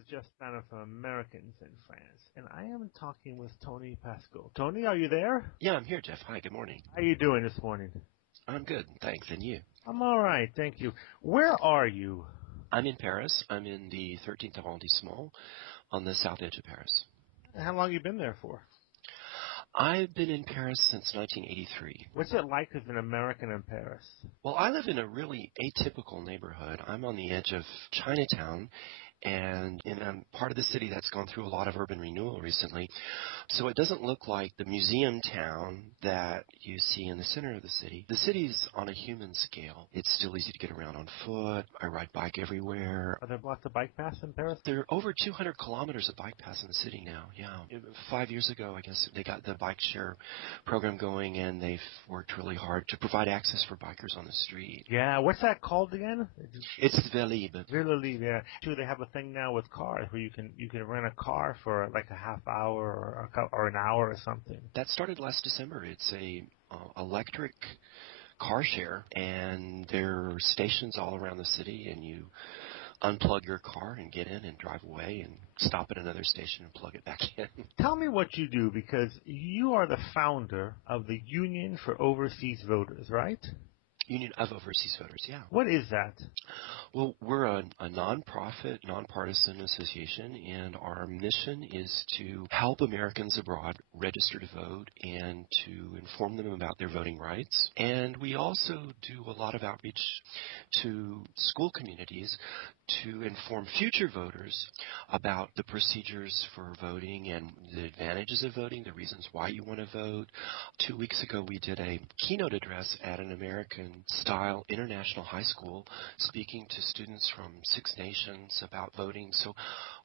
is Jeff Steiner from Americans in France, and I am talking with Tony Paschall. Tony, are you there? Yeah, I'm here, Jeff. Hi, good morning. How are you doing this morning? I'm good, thanks. And you? I'm all right, thank you. Where are you? I'm in Paris. I'm in the 13th arrondissement on the south edge of Paris. How long have you been there for? I've been in Paris since 1983. What's it like as an American in Paris? Well, I live in a really atypical neighborhood. I'm on the edge of Chinatown and in a part of the city that's gone through a lot of urban renewal recently. So it doesn't look like the museum town that you see in the center of the city. The city's on a human scale. It's still easy to get around on foot. I ride bike everywhere. Are there lots of bike paths in Paris? There are over 200 kilometers of bike paths in the city now, yeah. 5 years ago, I guess, they got the bike share program going, and they've worked really hard to provide access for bikers on the street. Yeah, what's that called again? It's Vélib'. Vélib', yeah. Too, they have a thing now with cars where you can rent a car for like a half hour or an hour or something. That started last December. It's a electric car share, and there are stations all around the city, and you unplug your car and get in and drive away and stop at another station and plug it back in. Tell me what you do, because you are the founder of the Union for Overseas Voters, right? Union of Overseas Voters, yeah. What is that? Well, we're a non-profit, nonpartisan association, and our mission is to help Americans abroad register to vote and to inform them about their voting rights. And we also do a lot of outreach to school communities to inform future voters about the procedures for voting and the advantages of voting, the reasons why you want to vote. 2 weeks ago, we did a keynote address at an American-style international high school speaking to students from 6 nations about voting. So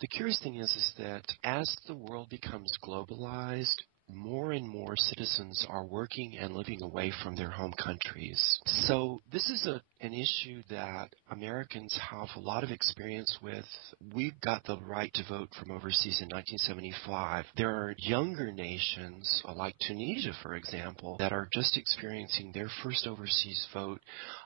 the curious thing is that as the world becomes globalized, more and more citizens are working and living away from their home countries. So this is an issue that Americans have a lot of experience with. We got the right to vote from overseas in 1975. There are younger nations, like Tunisia, for example, that are just experiencing their first overseas vote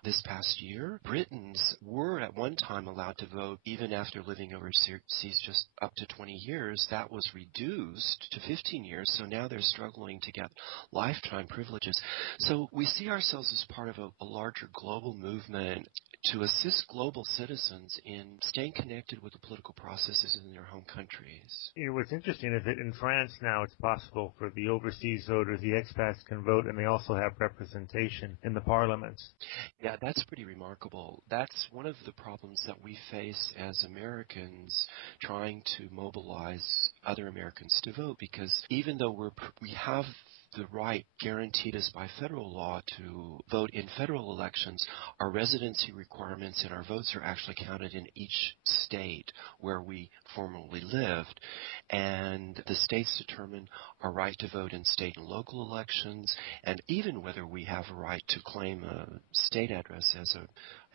this past year. Britons were at one time allowed to vote even after living overseas just up to 20 years. That was reduced to 15 years, so now they're struggling to get lifetime privileges. So we see ourselves as part of a larger global movement to assist global citizens in staying connected with the political processes in their home countries. You know, what's interesting is that in France now it's possible for the overseas voters, the expats can vote, and they also have representation in the parliaments. Yeah, that's pretty remarkable. That's one of the problems that we face as Americans trying to mobilize other Americans to vote, because even though we have the right guaranteed us by federal law to vote in federal elections, our residency requirements and our votes are actually counted in each state where we formerly lived. And the states determine our right to vote in state and local elections, and even whether we have a right to claim a state address as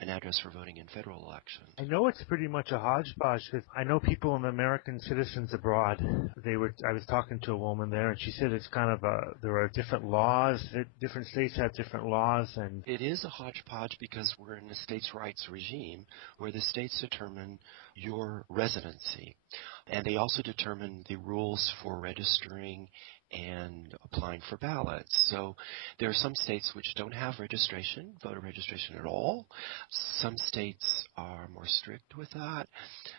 an address for voting in federal elections. I know it's pretty much a hodgepodge, because I know people in American citizens abroad. I was talking to a woman there, and she said it's kind of there are different laws. Different states have different laws, and it is a hodgepodge because we're in a states' rights regime where the states determine your residency, and they also determine the rules for registering and applying for ballots. So there are some states which don't have voter registration at all. Some states are more strict with that.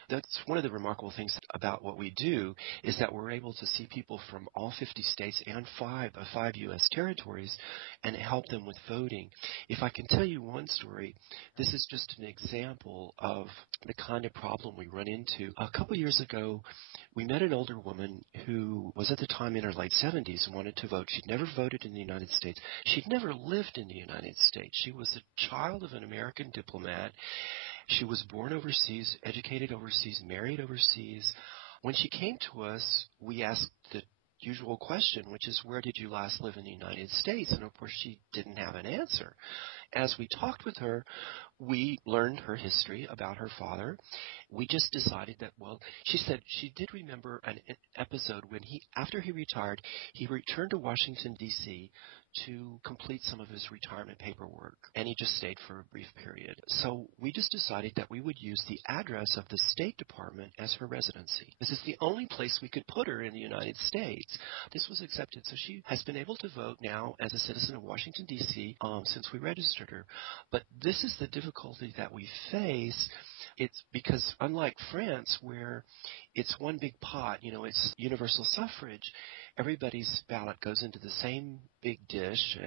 That's one of the remarkable things about what we do, is that we're able to see people from all 50 states and five U.S. territories and help them with voting. If I can tell you one story, this is just an example of the kind of problem we run into. A couple years ago, we met an older woman who was at the time in her late 70s and wanted to vote. She'd never voted in the United States. She'd never lived in the United States. She was a child of an American diplomat. She was born overseas, educated overseas, married overseas. When she came to us, we asked the usual question, which is, where did you last live in the United States? And of course, she didn't have an answer. As we talked with her, we learned her history about her father. We just decided that, well, she said she did remember an episode when after he retired, he returned to Washington, D.C. to complete some of his retirement paperwork, and he just stayed for a brief period. So we just decided that we would use the address of the State Department as her residency. This is the only place we could put her in the United States. This was accepted, so she has been able to vote now as a citizen of Washington, D.C. Since we registered her. But this is the difficulty that we face. It's because unlike France, where it's one big pot, it's universal suffrage, everybody's ballot goes into the same big dish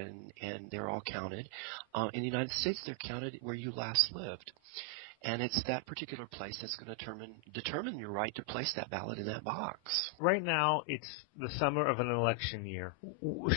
and they're all counted. In the United States, they're counted where you last lived. And it's that particular place that's going to determine your right to place that ballot in that box. Right now, it's the summer of an election year.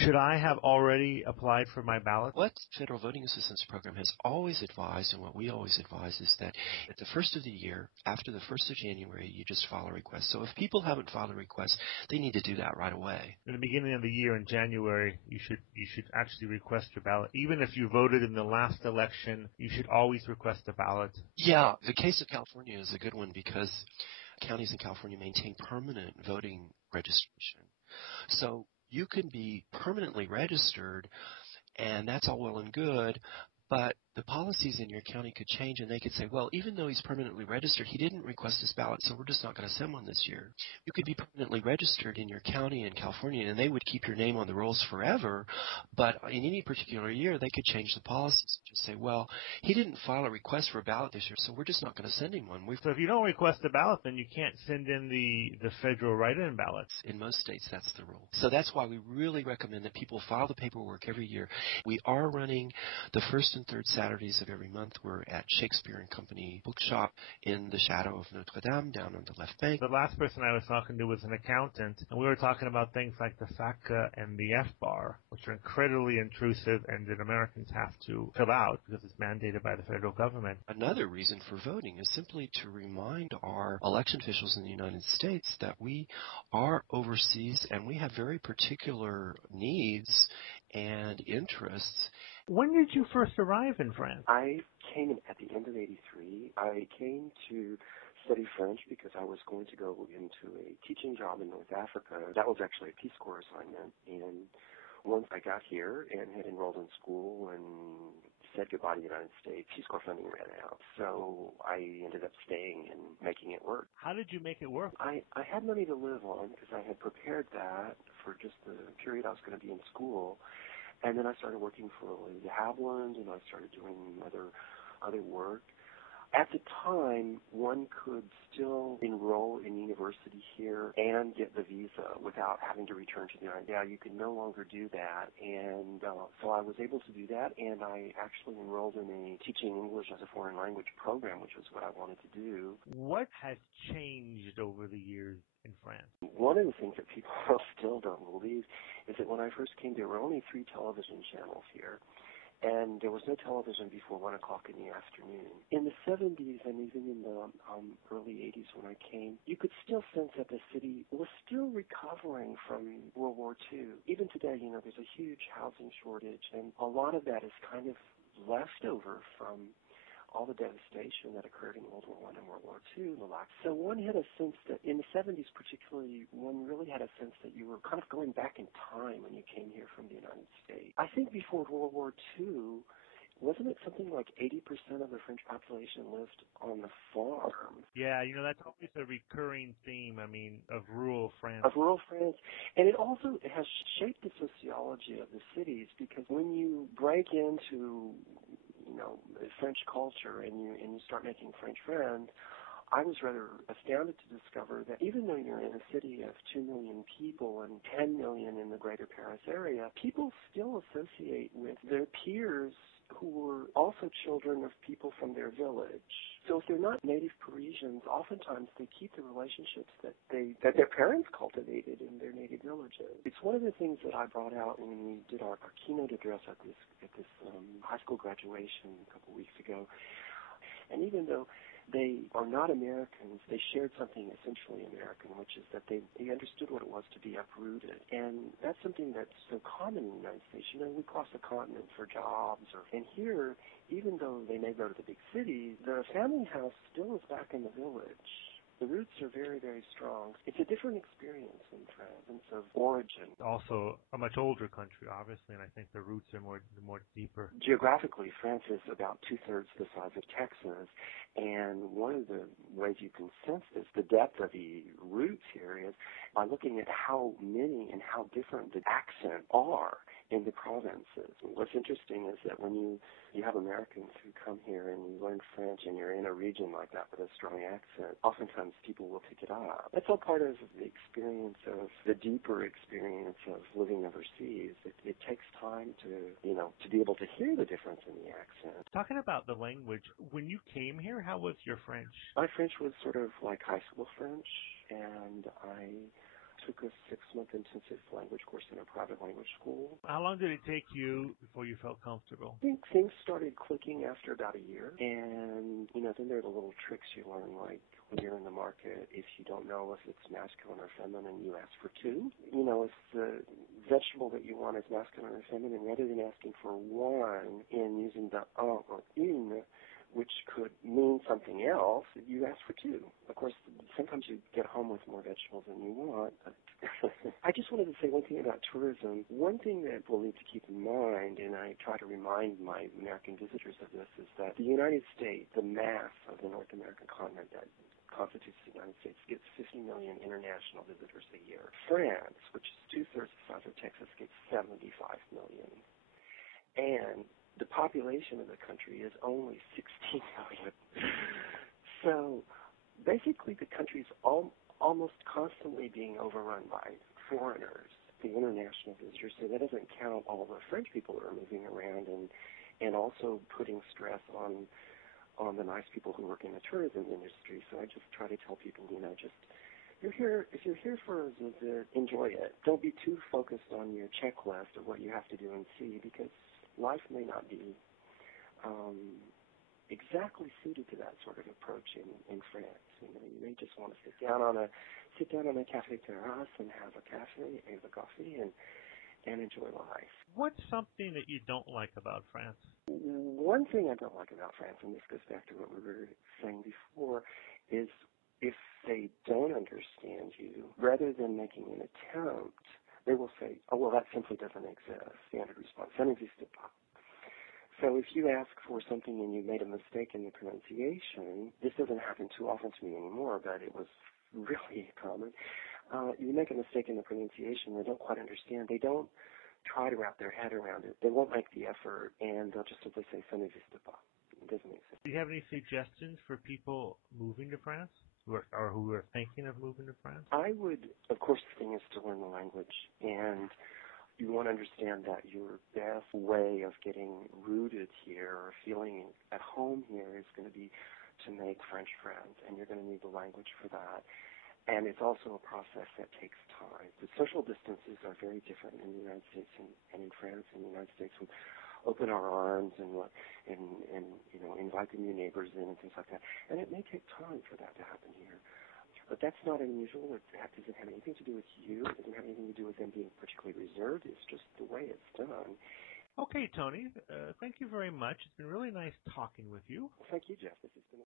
Should I have already applied for my ballot? What Federal Voting Assistance Program has always advised, and what we always advise, is that at the first of the year, after the 1st of January, you just file a request. So if people haven't filed a request, they need to do that right away. In the beginning of the year, in January, you should actually request your ballot. Even if you voted in the last election, you should always request a ballot. Yeah, the case of California is a good one because counties in California maintain permanent voting registration. So you can be permanently registered, and that's all well and good, but the policies in your county could change, and they could say, well, even though he's permanently registered, he didn't request his ballot, so we're just not going to send one this year. You could be permanently registered in your county in California, and they would keep your name on the rolls forever, but in any particular year, they could change the policies and just say, well, he didn't file a request for a ballot this year, so we're just not going to send him one. So if you don't request a ballot, then you can't send in the federal write-in ballots. In most states, that's the rule. So that's why we really recommend that people file the paperwork every year. We are running the first and third Saturdays of every month. We're at Shakespeare and Company Bookshop in the shadow of Notre Dame down on the left bank. The last person I was talking to was an accountant, and we were talking about things like the FATCA and the FBAR, which are incredibly intrusive and that Americans have to fill out because it's mandated by the federal government. Another reason for voting is simply to remind our election officials in the United States that we are overseas and we have very particular needs and interests. When did you first arrive in France? I came in at the end of '83. I came to study French because I was going to go into a teaching job in North Africa. That was actually a Peace Corps assignment. And once I got here and had enrolled in school and said goodbye to the United States, Peace Corps funding ran out. So I ended up staying and making it work. How did you make it work? I had money to live on because I had prepared that for just the period I was going to be in school. And then I started working for the Haviland, and I started doing other work. At the time, one could still enroll in university here and get the visa without having to return to the United States. Yeah, you can no longer do that. And so I was able to do that, and I actually enrolled in a teaching English as a foreign language program, which was what I wanted to do. What has changed over the years in France? One of the things that people still don't believe is that when I first came, there were only 3 television channels here. And there was no television before 1 o'clock in the afternoon. In the 70s and even in the early 80s when I came, you could still sense that the city was still recovering from World War II. Even today, there's a huge housing shortage, and a lot of that is kind of leftover from all the devastation that occurred in World War I and World War II. So one had a sense that, in the 70s particularly, one really had a sense that you were kind of going back in time when you came here from the United States. I think before World War II, wasn't it something like 80% of the French population lived on the farm? Yeah, that's always a recurring theme, of rural France. Of rural France. And it also has shaped the sociology of the cities, because when you break into French culture and you start making French friends, I was rather astounded to discover that even though you're in a city of 2 million people and 10 million in the greater Paris area, people still associate with their peers who were also children of people from their village. So if they're not native Parisians, oftentimes they keep the relationships that their parents cultivated in their native villages. It's one of the things that I brought out when we did our keynote address at this high school graduation a couple weeks ago. And even though they are not Americans. They shared something essentially American, which is that they understood what it was to be uprooted. And that's something that's so common in the United States. You know, we cross the continent for jobs. And here, even though they may go to the big cities, the family house still is back in the village. The roots are very, very strong. It's a different experience in France, sense of origin. Also a much older country, obviously, and I think the roots are more deeper. Geographically, France is about two-thirds the size of Texas, and one of the ways you can sense this, the depth of the roots here, is by looking at how many and how different the accents are in the provinces. What's interesting is that when you have Americans who come here and you learn French and you're in a region like that with a strong accent, oftentimes people will pick it up. That's all part of the experience of the deeper experience of living overseas. It takes time to be able to hear the difference in the accent. Talking about the language, when you came here, how was your French? My French was sort of like high school French, and I took a 6-month intensive language course in a private language school. How long did it take you before you felt comfortable? I think things started clicking after about a year, and then there are the little tricks you learn, like when you're in the market, if you don't know if it's masculine or feminine, you ask for two. If the vegetable that you want is masculine or feminine, rather than asking for one and using the un or une, which could mean something else, you ask for two. Of course, sometimes you get home with more vegetables than you want. I just wanted to say one thing about tourism. One thing that we'll need to keep in mind, and I try to remind my American visitors of this, is that the United States, the mass of the North American continent that constitutes the United States, gets 50 million international visitors a year. France, which is two-thirds the size of Texas, gets 75 million. And the population of the country is only 16 million. So basically the country's almost constantly being overrun by foreigners, the international visitors. So that doesn't count all the French people that are moving around and also putting stress on the nice people who work in the tourism industry. So I just try to tell people, if you're here for a visit, enjoy it. Don't be too focused on your checklist of what you have to do and see, because life may not be exactly suited to that sort of approach in France. You may just want to sit down on a café terrace and have a coffee and enjoy life. What's something that you don't like about France? One thing I don't like about France, and this goes back to what we were saying before, is if they don't understand you, rather than making an attempt, they will say, oh, well, that simply doesn't exist. Standard response. Ça n'existe pas. So if you ask for something and you made a mistake in the pronunciation, this doesn't happen too often to me anymore, but it was really common. You make a mistake in the pronunciation, they don't quite understand. They don't try to wrap their head around it. They won't make the effort, and they'll just simply say, ça n'existe pas. It doesn't exist. Do you have any suggestions for people moving to France? Or who are thinking of moving to France? I would, of course, the thing is to learn the language, and you want to understand that your best way of getting rooted here or feeling at home here is going to be to make French friends, and you're going to need the language for that. And it's also a process that takes time. The social distances are very different in the United States and in France. In the United States, we open our arms and invite the new neighbors in and things like that. And it may take time for that to happen here. But that's not unusual. It doesn't have anything to do with you. It doesn't have anything to do with them being particularly reserved. It's just the way it's done. Okay, Tony. Thank you very much. It's been really nice talking with you. Thank you, Jeff. This has been